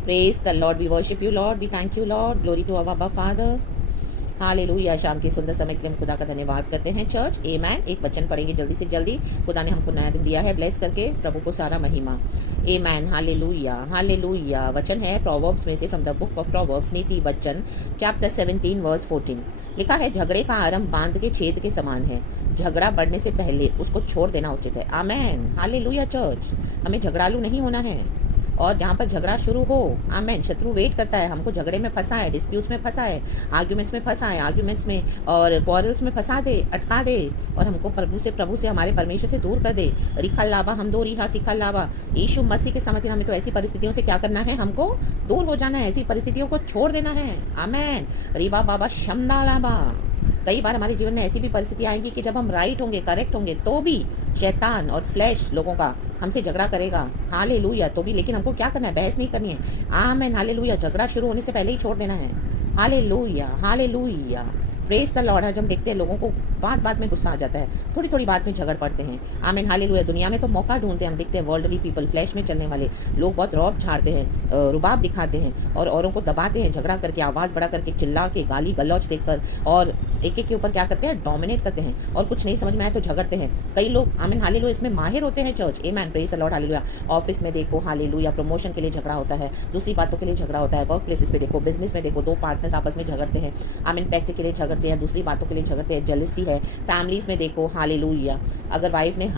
Praise the Lord, we worship you Lord, we thank you Lord, glory to our Father. Hallelujah. शाम के सुंदर समय के लिए हम खुदा का धन्यवाद करते हैं चर्च। आमेन। एक वचन पढ़ेंगे जल्दी से जल्दी। खुदा ने हमको नया दिन दिया है, ब्लेस करके प्रभु को सारा महिमा। आमेन। Hallelujah hallelujah. वचन है प्रोवर्ब्स में से, from the book of proverbs, नीति वचन चैप्टर 17 वर्स 14। लिखा है, झगड़े का आरंभ बांध के छेद के समान है, झगड़ा बढ़ने से पहले उसको छोड़ देना उचित है। आमेन। Hallelujah church. हमें झगड़ालू नहीं होना है, और जहाँ पर झगड़ा शुरू हो, आमेन, शत्रु वेट करता है हमको झगड़े में फंसा है, डिस्प्यूट्स में फंसा है, आर्ग्यूमेंट्स में फंसा है, आर्ग्यूमेंट्स में और क्वारल्स में फंसा दे, अटका दे, और हमको प्रभु से हमारे परमेश्वर से दूर कर दे। रिखा लावा हम दो रिहा सिखा लावा। यीशु मसीह के समझ हमें तो ऐसी परिस्थितियों से क्या करना है, हमको दूर हो जाना है, ऐसी परिस्थितियों को छोड़ देना है। आमेन। रिबा बाबा शमदा लाबा। कई बार हमारे जीवन में ऐसी भी परिस्थिति आएंगी कि जब हम राइट होंगे, करेक्ट होंगे, तो भी शैतान और फ्लैश लोगों का हमसे झगड़ा करेगा। हालेलुया। तो भी लेकिन हमको क्या करना है, बहस नहीं करनी है। आमेन। हालेलुया। झगड़ा शुरू होने से पहले ही छोड़ देना है। Hallelujah hallelujah. Praise the Lord. आज हम देखते हैं लोगों को बात में गुस्सा आ जाता है, थोड़ी थोड़ी बात में झगड़ पड़ते हैं। आमीन। हालेलुया। दुनिया में तो मौका ढूंढते हैं, हम देखते हैं वर्ल्डली पीपल, फ्लैश में चलने वाले लोग बहुत रौब झाड़ते हैं, रुबाब दिखाते हैं और औरों को दबाते हैं, झगड़ा करके, आवाज़ बढ़ा करके, चिल्ला के, गाली गलौज देकर, और एक के ऊपर क्या करते हैं, डोमिनेट करते हैं, और कुछ नहीं समझ में आए तो झगड़ते हैं। कई लोग, आमीन हालेलुया, इसमें माहिर होते हैं चर्च। आमीन। Praise the lord. Hallelujah. Office में देखो, हालेलुया, प्रमोशन के लिए झगड़ा होता है, दूसरी बातों के लिए झगड़ा होता है। वर्क प्लेसेस पे देखो, बिजनेस में देखो, दो पार्टनर्स आपस में झगड़ते हैं। आमीन। पैसे के लिए झगड़ते हैं, दूसरी बातों के लिए झगड़ते हैं, जेलसी है। फैमिलीज में देखो, हालेलुया, अगर वाइफ ने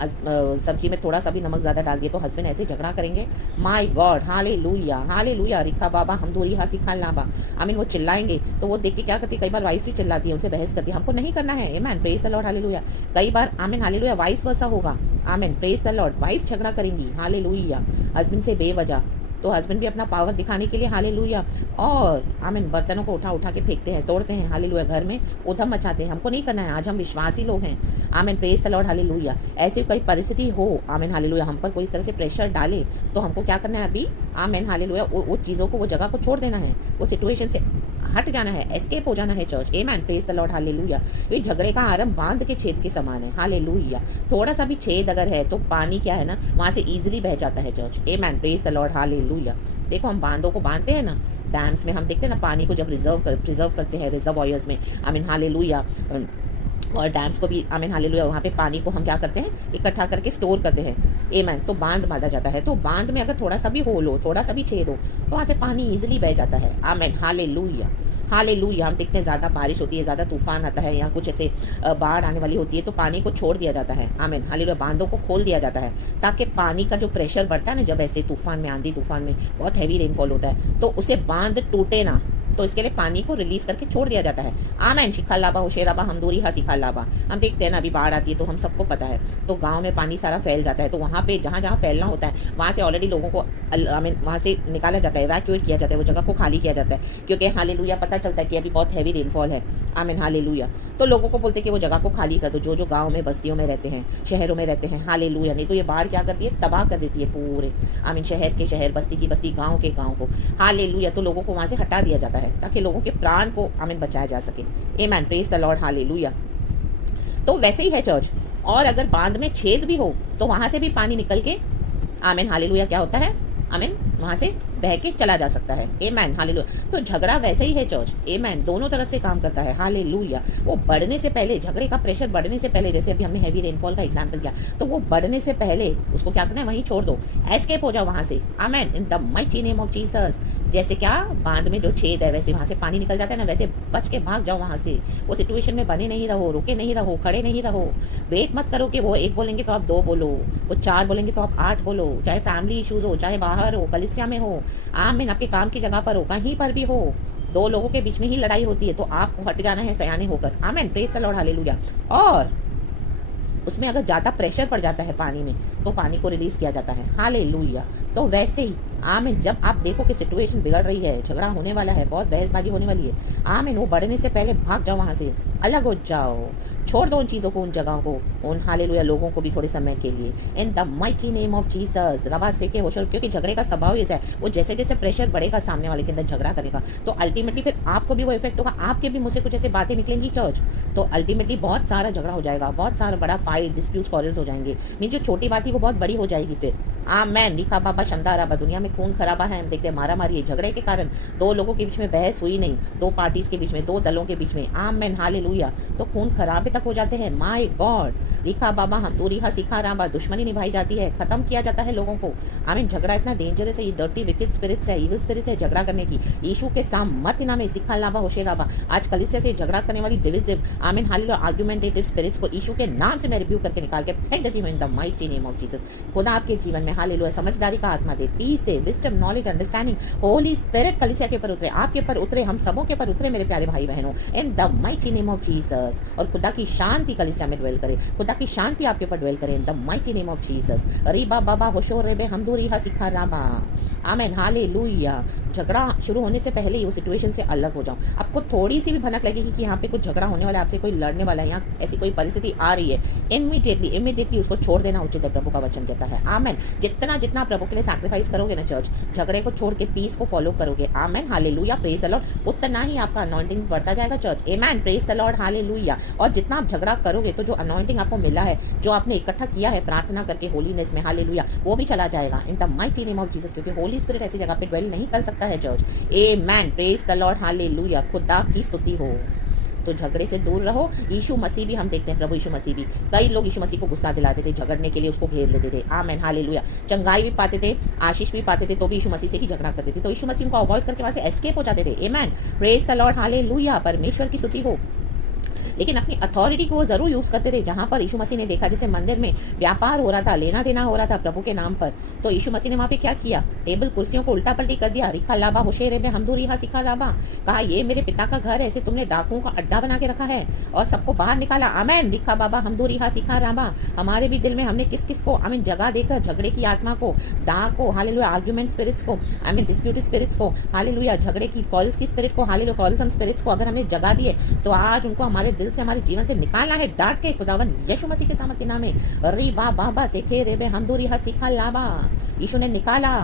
सब्जी में थोड़ा सा भी नमक ज़्यादा डाल दिया तो हस्बैंड ऐसे झगड़ा करेंगे। My god. Hallelujah hallelujah. रिखा बाबा हम दूरी हासी खान लाबा। आमीन। वो चिल्लाएंगे तो वो देख के क्या करती है, कई बार वाइफ भी चिल्लाती है, उनसे बहस करती है। हमको नहीं करना है। आमीन। Praise the lord. हालेलुया। कई बार, आमीन हालेलुया, वाइस वर्सा होगा। आमीन। Praise the Lord. वाइस झगड़ा करेंगी, हालेलुया, हस्बैंड से बेवजह, तो हस्बैंड भी अपना पावर दिखाने के लिए, हालेलुया, और आमीन, बर्तनों को उठा के फेंकते हैं, तोड़ते हैं, हालेलुया, घर में उधम मचाते हैं। हमको नहीं करना है। आज हम विश्वासी लोग हैं। आमीन। Praise the lord. हालेलुया। ऐसी कोई परिस्थिति हो, आमीन हालेलुया, हम पर कोई इस तरह से प्रेशर डाले तो हमको क्या करना है अभी, आमीन हालेलुया, वो चीज़ों को, वो जगह को छोड़ देना है, वो सिचुएशन से हट जाना है, एस्केप हो जाना है चर्च। आमीन। Praise the lord. हालेलुया। ये झगड़े का आरंभ बांध के छेद के समान है। हालेलुया। थोड़ा सा भी छेद अगर है तो पानी क्या है ना, वहाँ से ईजिली बह जाता है चर्च। आमीन। Praise the lord. हालेलुया। देखो, हम बांधों को बांधते हैं ना, डैम्स में हम देखते हैं ना, पानी को जब प्रिजर्व करते हैं रिजर्वॉयर्स में, आमीन हालेलुया, और डैम्स को भी, आमीन हालेलुया, वहाँ पे पानी को हम क्या करते हैं, इकट्ठा करके स्टोर करते हैं। आमीन। तो बांध बांधा जाता है, तो बांध में अगर थोड़ा सा भी होल हो, थोड़ा सा भी छेद हो, तो वहाँ से पानी ईजिली बह जाता है। आमीन हालेलुया हालेलुया। हम देखते हैं ज़्यादा बारिश होती है, ज़्यादा तूफान आता है, या कुछ ऐसे बाढ़ आने वाली होती है, तो पानी को छोड़ दिया जाता है। आमीन हालेलुया। बांधों को खोल दिया जाता है ताकि पानी का जो प्रेशर बढ़ता है ना, जब ऐसे तूफान में, आंधी तूफान में बहुत हैवी रेनफॉल होता है, तो उसे बांध टूटे ना, तो इसके लिए पानी को रिलीज करके छोड़ दिया जाता है। आमीन। शिखा लाबा होशेराबा हम दूरी हा सिखा लाबा। हम देखते हैं ना, अभी बाढ़ आती है तो हम सबको पता है, तो गांव में पानी सारा फैल जाता है, तो वहाँ पे जहाँ जहाँ फैलना होता है वहाँ से ऑलरेडी लोगों को, आमीन, वहाँ से निकाला जाता है, इवैक्यूएट किया जाता है, वो जगह को खाली किया जाता है, क्योंकि हालेलुया पता चलता है कि अभी बहुत हैवी रेनफॉल है। आमीन हालेलुया। तो लोगों को बोलते हैं कि वो जगह को खाली कर दो, जो गाँव में, बस्तियों में रहते हैं, शहरों में रहते हैं। हालेलुया। नहीं तो ये बाढ़ क्या करती है, तबाह कर देती है पूरे, आमीन, शहर के शहर, बस्ती की बस्ती, गाँव के गाँव को। हालेलुया। तो लोगों को वहाँ से हटा दिया जाता है ताकि लोगों के प्राण को, आमीन, बचाया जा सके। आमीन। Praise the lord. हालेलुया। तो वैसे ही है चर्च। और अगर बांध में छेद भी हो तो वहां से भी पानी निकल के, आमीन हालेलुया, क्या होता है, आमीन, वहां से बह के चला जा सकता है। आमीन हालेलुया। तो झगड़ा वैसे ही है चर्च। आमीन। दोनों तरफ से काम करता है। हालेलुया। वो बढ़ने से पहले, झगड़े का प्रेशर बढ़ने से पहले, जैसे अभी हमने हैवी रेनफॉल का एग्जांपल किया, तो वो बढ़ने से पहले उसको क्या करना है, वहीं छोड़ दो, एस्केप हो जाओ वहां से। आमीन। इन the mighty name of Jesus. जैसे क्या, बांध में जो छेद है, वैसे वहां से पानी निकल जाता है ना, वैसे बच के भाग जाओ वहां से। वो सिचुएशन में बने नहीं रहो, रुके नहीं रहो, खड़े नहीं रहो। वेट मत करो कि वो एक बोलेंगे तो आप दो बोलो, वो चार बोलेंगे तो आप आठ बोलो, चाहे फैमिली इश्यूज हो, चाहे बाहर हो, कलिसिया में हो, आमीन, आपके काम की जगह पर हो, कहीं पर भी हो, दो लोगों के बीच में ही लड़ाई होती है, तो आपको हट जाना है सयाने होकर। आमीन। Praise the lord. हालेलुया। और उसमें अगर ज़्यादा प्रेशर पड़ जाता है पानी में, तो पानी को रिलीज किया जाता है। हालेलुया। तो वैसे ही, आमीन, जब आप देखो कि सिचुएशन बिगड़ रही है, झगड़ा होने वाला है, बहुत बहसबाजी होने वाली है, आमीन, वो बढ़ने से पहले भाग जाओ वहाँ से, अलग हो जाओ, छोड़ दो उन चीज़ों को, उन जगहों को, उन हालेलुया लोगों को भी थोड़े समय के लिए। इन the mighty name of Jesus. रवा से के होशर। क्योंकि झगड़े का स्वभाव ऐसा है, वो जैसे जैसे प्रेशर बढ़ेगा सामने वाले के अंदर झगड़ा करेगा, तो अल्टीमेटली फिर आपको भी वो इफेक्ट होगा, आपके भी मुँह से कुछ ऐसे बातें निकलेंगी चर्च, तो अल्टीमेटली बहुत सारा झगड़ा हो जाएगा, बहुत सारा बड़ा फाइट, डिस्प्यूट, क्वारल्स हो जाएंगे। मीन जो छोटी बात थी वो बहुत बड़ी हो जाएगी फिर। आमेन। लिखा बाबा शंदा राबा। दुनिया में खून खराबा है, हम देखते हैं मारा मारी झगड़े के कारण, दो लोगों के बीच में बहस हुई नहीं, दो पार्टीज के बीच में, दो दलों के बीच में, आमेन हालेलुया, तो खून खराबे तक हो जाते हैं। My God. लिखा बाबा हम दूरी हा सिखा राबा। दुश्मनी निभाई जाती है, खत्म किया जाता है लोगों को। आमीन। झगड़ा इतना डेंजरस है, ये डर्टी विकेड स्पिरिट्स है, इविल स्पिरिट्स है झगड़ा करने की। यीशु के साम मत नाम सिखा लाबा होशे राबा। आज कलीसिया से झगड़ा करने वाली डिविजिव आमीन हालेलुया आर्गुमेंटेटिव स्पिरिट्स को यीशु के नाम से मैं रिव्यू करके निकाल के फेंक देती हूँ in the mighty name of Jesus. खुदा आपके जीवन में हालेलुया समझदारी का आत्मा दे, पीस दे, wisdom, knowledge, understanding. Holy spirit कलीसिया के ऊपर उतरे, आपके ऊपर उतरे, हम सबों के ऊपर उतरे मेरे प्यारे भाई बहनों, इन the mighty name of Jesus. और खुदा की शांति कलीसिया में ड्वेल करे, खुदा की शांति आपके ऊपर ड्वेल करे in the mighty name of Jesus. रीबा बाबा होशो रेबे हमदूरी हा सिखा राबा। Amen hallelujah. झगड़ा शुरू होने से पहले ही वो सिचुएशन से अलग हो जाओ। आपको थोड़ी सी भी भनक लगेगी कि यहाँ पे कुछ झगड़ा होने वाला है, आपसे कोई लड़ने वाला है, यहाँ ऐसी कोई परिस्थिति आ रही है, इमीडिएटली उसको छोड़ देना उचित है, प्रभु का वचन कहता है। आमेन। जितना जितना प्रभु के लिए सैक्रिफाइस करोगे ना चर्च, झगड़े को छोड़ के पीस को फॉलो करोगे, amen hallelujah, praise the Lord, उतना ही आपका अनॉइंटिंग बढ़ता जाएगा church. Amen, praise the lord, hallelujah. और जितना आप झगड़ा करोगे तो जो अनॉइंटिंग आपको मिला है, जो आपने इकट्ठा किया है प्रार्थना करके होलीनेस में, हालेलुया, वो भी चला जाएगा इन the mighty name of Jesus. क्योंकि होली स्पिरिट ऐसी जगह पे ड्वेल नहीं कर सकता है church. Amen, praise the lord, hallelujah, खुदा की स्तुति हो। तो झगड़े से दूर रहो। यीशु मसीह भी हम देखते हैं, प्रभु यीशु मसीह भी, कई लोग यीशु मसीह को गुस्सा दिलाते थे, झगड़ने के लिए उसको घेर लेते थे। Amen hallelujah. चंगाई भी पाते थे, आशीष भी पाते थे, तो भी यीशु मसीह से ही झगड़ा करते थे, तो यीशु मसीह को अवॉइड करके वहां से एस्केप हो जाते थे। आमेन, प्रेज द लॉर्ड, हालेलुया, परमेश्वर की स्तुति हो। लेकिन अपनी अथॉरिटी को वो जरूर यूज करते थे। जहां पर यीशु मसीह ने देखा जैसे मंदिर में व्यापार हो रहा था, लेना देना हो रहा था प्रभु के नाम पर, तो यीशु मसीह ने वहां पे क्या किया, टेबल कुर्सियों को उल्टा पलटी कर दिया। रिखा लाबा होशेरे में हमदूरी हा सिखा लाबा, कहा ये मेरे पिता का घर है, ऐसे तुमने डाकुओं का अड्डा बना के रखा है, और सबको बाहर निकाला। आमेन। रिखा बाबा हमदूरी हा सिखा राबा। हमारे भी दिल में हमने किस किस को आमीन जगह देकर झगड़े की आत्मा को, डाक को, हालेलुया, आर्गुमेंट स्पिरिट्स को, आमीन डिस्प्यूट स्पिरिट्स को, हालेलुया, झगड़े की कॉल्स की स्पिरिट को, हालेलुया, कॉल्सम स्पिरिट्स को अगर हमने जगह दिए तो आज उनको हमारे दिल से, हमारे जीवन से निकालना है, डांट के खुदावन यीशु मसीह के सामर्थ्य नाम में। री बा बाबा से खे रे बे हमदूरी हा सिखा लाबा। यीशु ने निकाला।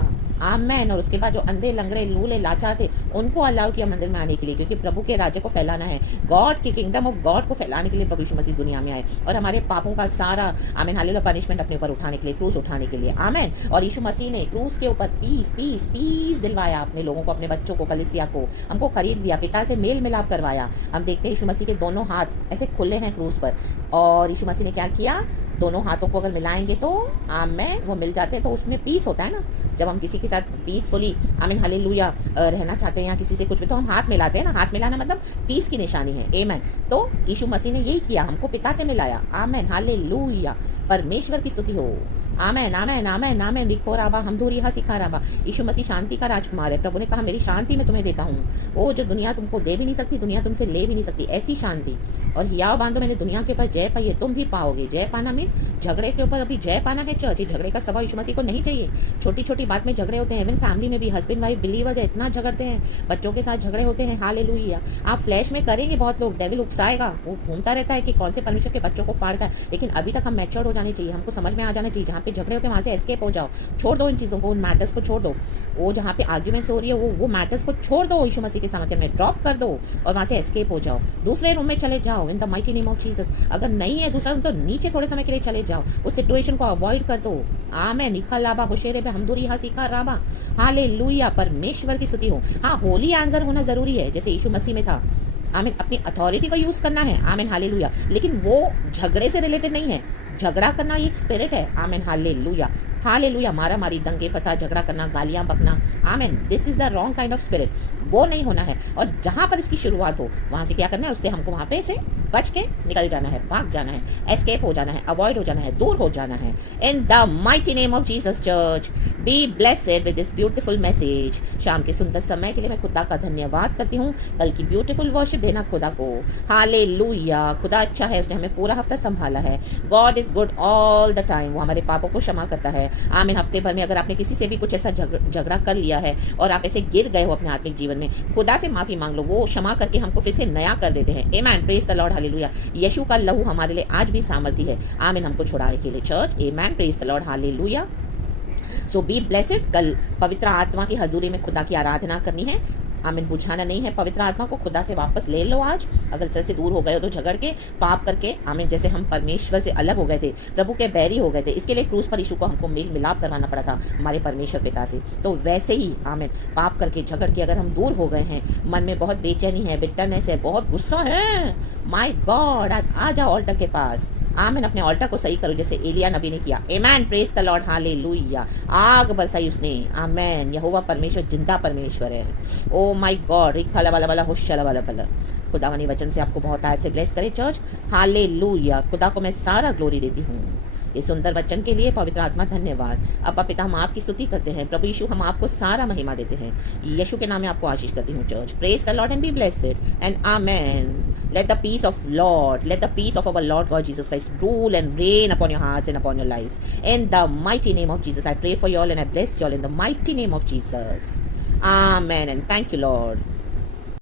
आमेन। और उसके बाद जो अंधे लंगड़े लूले लाचार थे उनको अलाउ किया मंदिर में आने के लिए, क्योंकि प्रभु के राज्य को फैलाना है, गॉड की किंगडम ऑफ गॉड को फैलाने के लिए प्रभु यीशु मसीह दुनिया में आए, और हमारे पापों का सारा आमीन हालेलुया पनिशमेंट अपने ऊपर उठाने के लिए, क्रूस उठाने के लिए। आमेन। और यीशु मसीह ने क्रूस के ऊपर पीस पीस पीस दिलवाया अपने लोगों को, अपने बच्चों को, कलीसिया को, हमको खरीद लिया, पिता से मेल मिलाप करवाया। हम देखते हैं यीशु मसीह के दोनों हाथ ऐसे खुले हैं क्रूस पर, और यीशु मसीह ने क्या किया, दोनों हाथों को अगर मिलाएंगे तो आमेन वो मिल जाते हैं, तो उसमें पीस होता है ना। जब हम किसी के साथ पीसफुली आमीन हालेलुया रहना चाहते हैं या किसी से कुछ भी, तो हम हाथ मिलाते हैं ना। हाथ मिलाना मतलब पीस की निशानी है। आमेन। तो यीशु मसीह ने यही किया, हमको पिता से मिलाया। आमेन हालेलुया, परमेश्वर की स्तुति हो। आमेन आमेन आमेन आमेन। लिखो राबा हमदूरी हा सिखा राबा। यीशु मसीह शांति का राजकुमार है। प्रभु ने कहा मेरी शांति मैं तुम्हें देता हूँ, वो जो दुनिया तुमको दे भी नहीं सकती, दुनिया तुमसे ले भी नहीं सकती, ऐसी शांति। और हियाव बांधो मैंने दुनिया के ऊपर जय पाई है, तुम भी पाओगे। जय पाना मीन्स झगड़े के ऊपर अभी जय पाना है चर्च। झगड़े का स्वभाव यीशु मसीह को नहीं चाहिए। छोटी छोटी बात में झगड़े होते हैं, इवन फैमिली में भी हस्बैंड वाइफ बिलीवर्स है, इतना झगड़ते हैं, बच्चों के साथ झगड़े होते हैं। हालेलुया। आप फ्लैश में करेंगे, बहुत लोग डेविल उकसाएगा, वो घूमता रहता है कि कौन से परमेश्वर के बच्चों को फाड़ता है, लेकिन अभी तक हम मैच्योर हो जाने चाहिए, हमको समझ में आ जाना चाहिए। जहाँ पे झगड़े होते हैं वहाँ से एस्केप हो जाओ, छोड़ दो इन चीज़ों को, उन मैटर्स को छोड़ दो। वो जहाँ पे आर्ग्यूमेंट्स हो रही है वो मैटर्स को छोड़ दो, यीशु मसीह के सामर्थ्य में ड्रॉप कर दो और वहाँ से एस्केप हो जाओ, दूसरे रूम में चले जाओ इन the mighty name of Jesus. अगर नहीं है दूसरा रूम तो नीचे थोड़े समय के लिए चले जाओ, उस सिचुएशन को अवॉइड कर दो। आमेन। निखा लाबा होशेरे पे हमदूरी हा सिखा राबा। हालेलुया, परमेश्वर की स्तुति हो। हाँ, होली एंगर होना जरूरी है जैसे यीशु मसीह में था। आमीन। अपनी अथॉरिटी का यूज करना है। आमीन हालेलुया। लेकिन वो झगड़े से रिलेटेड नहीं है। झगड़ा करना एक स्पिरिट है। आमीन हालेलुया। हालेलुया। मारा मारी, दंगे फसाद, झगड़ा करना, गालियां बकना, आमीन, this is the wrong kind of spirit. वो नहीं होना है। और जहां पर इसकी शुरुआत हो वहां से क्या करना है, उससे हमको वहां पे से बच के निकल जाना है, भाग जाना है, एस्केप हो जाना है, अवॉइड हो जाना है, दूर हो जाना है। इन the mighty name of Jesus church, be blessed with this beautiful message. शाम के सुंदर समय के लिए मैं खुदा का धन्यवाद करती हूँ। कल की ब्यूटीफुल वर्शिप देना खुदा को। हालेलुया। खुदा अच्छा है, उसने हमें पूरा हफ्ता संभाला है। God is good all the time. वो हमारे पापों को क्षमा करता है। आमीन। हफ्ते भर में अगर आपने किसी से भी कुछ ऐसा झगड़ा कर लिया है और आप ऐसे गिर गए हो अपने आत्मिक जीवन में, खुदा से माफी मांग लो, वो क्षमा करके हमको फिर से नया कर देते हैं। आमीन। Praise the lord. हालेलुया। यीशु का लहू हमारे लिए आज भी सामर्थ्य है। आमीन। हमको छुड़ाने के लिए चर्च। आमीन। Praise the lord. Hallelujah. So be blessed. कल पवित्र आत्मा की हजूरी में खुदा की आराधना करनी है। आमीन। बुझाना नहीं है। पवित्र आत्मा को खुदा से वापस ले लो आज। अगर सर से दूर हो गए हो तो झगड़ के, पाप करके, आमीन, जैसे हम परमेश्वर से अलग हो गए थे, प्रभु के बैरी हो गए थे, इसके लिए क्रूस पर यीशु को हमको मेल मिलाप करवाना पड़ा था हमारे परमेश्वर पिता से। तो वैसे ही आमीन, पाप करके, झगड़ के अगर हम दूर हो गए हैं, मन में बहुत बेचैनी है, बिटरनेस है, बहुत गुस्सा है, माय गॉड, आज आ जाओ ऑल्टर के पास। आमीन। अपने ऑल्टर को सही करो जैसे एलिया नबी ने किया। Amen. Praise the lord. Hallelujah. आग बरसाई उसने। आमेन। यहोवा परमेश्वर जिंदा परमेश्वर है। Oh my God. रिखला वाला वाला होशला वाला वाला। खुदावनी वचन से आपको बहुत आज से ब्लेस करे चर्च। हालेलुया। खुदा को मैं सारा ग्लोरी देती हूँ ये सुंदर वचन के लिए। पवित्र आत्मा धन्यवाद। अब्बा पिता, हम आपकी स्तुति करते हैं। प्रभु यीशु, हम आपको सारा महिमा देते हैं। यीशु के नाम में आपको आशीष करती हूँ church. Praise the Lord and be blessed and amen. Let the peace of Lord, let the peace of our Lord God Jesus Christ rule and reign upon your hearts and upon your lives. In the mighty name of Jesus, I pray for you all and I bless you all in the mighty name of Jesus. Amen and thank you, Lord.